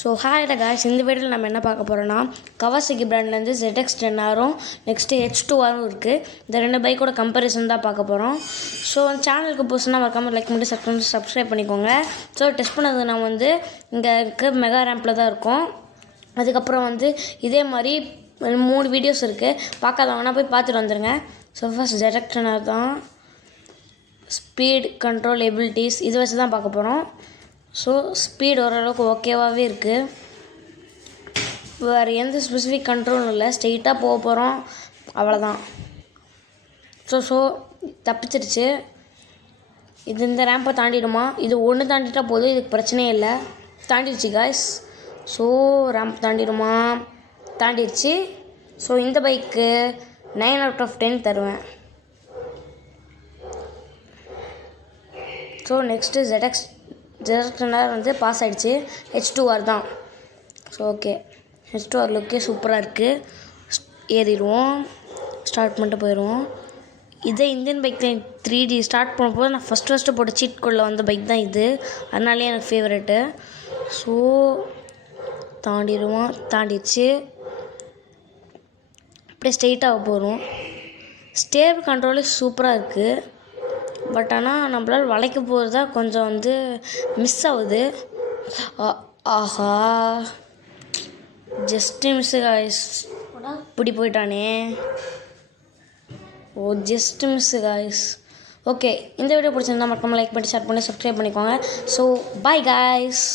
So hi guys, இந்த வீடியோவில் நம்ம என்ன பார்க்க போகிறோன்னா கவாசகி பிராண்ட்லேருந்து ZX10R நெக்ஸ்ட்டு H2R இருக்குது. இந்த ரெண்டு பைக்கோட கம்பேரிசன் தான் பார்க்க போகிறோம். ஸோ சேனலுக்கு புதுசுனா மறக்காமல் லைக் பண்ணி சப்ஸ்கிரைப் பண்ணிக்கோங்க. ஸோ டெஸ்ட் பண்ணது நான் வந்து இங்கே இருக்க மெகா ரேம்பில் தான் இருக்கும். அதுக்கப்புறம் வந்து இதே மாதிரி 3 வீடியோஸ் இருக்குது, பார்க்காதவங்கன்னா போய் பார்த்துட்டு வந்துடுங்க. ஸோ ஃபர்ஸ்ட் ZX10R தான். ஸ்பீட், கண்ட்ரோல், எபிலிட்டிஸ் இது வச்சு தான் பார்க்க போகிறோம். ஸோ ஸ்பீட் ஓரளவுக்கு ஓகேவாகவே இருக்குது. வேறு எந்த ஸ்பெசிஃபிக் கண்ட்ரோலும் இல்லை, ஸ்ட்ரெயிட்டாக போக போகிறோம், அவ்வளோதான். ஸோ தப்பிச்சிருச்சு. இந்த ரேம்பை தாண்டிடுமா? இது ஒன்று தாண்டிட்டா போதும், இதுக்கு பிரச்சனையே இல்லை. தாண்டிடுச்சு காய்ஸ். ஸோ ரேம்ப் தாண்டிடுமா? தாண்டிடுச்சு. ஸோ இந்த பைக்கு 9 out of 10 தருவேன். ஸோ நெக்ஸ்ட்டு ZX10R வந்து பாஸ் ஆகிடுச்சு. H2R தான். ஸோ ஓகே, H2R லுக்கே சூப்பராக இருக்குது. ஏறிடுவோம், ஸ்டார்ட் பண்ணிட்டு போயிடுவோம். இதே இந்தியன் பைக்கில் 3D ஸ்டார்ட் பண்ணும்போது நான் ஃபஸ்ட்டு போட்ட சீட் கோடில் வந்த பைக் தான் இது, அதனாலே எனக்கு ஃபேவரெட்டு. ஸோ தாண்டிடுவோம், தாண்டிடுச்சு. அப்படியே ஸ்ட்ரெயிட்டாக போகிறோம். ஸ்டேபிள் கண்ட்ரோலே சூப்பராக இருக்குது. பட் ஆனால் நம்மளால் வளைக்க போகிறது தான் கொஞ்சம் வந்து மிஸ் ஆகுது. ஆஹா, ஜஸ்ட்டு மிஸ்ஸு காய்ஸ். இப்படி போயிட்டானே. Just miss guys. ஓகே, இந்த வீடியோ பிடிச்சிருந்தா மறக்காமல் லைக் பண்ணி ஷேர் பண்ணி சப்ஸ்கிரைப் பண்ணிக்கோங்க. So bye guys.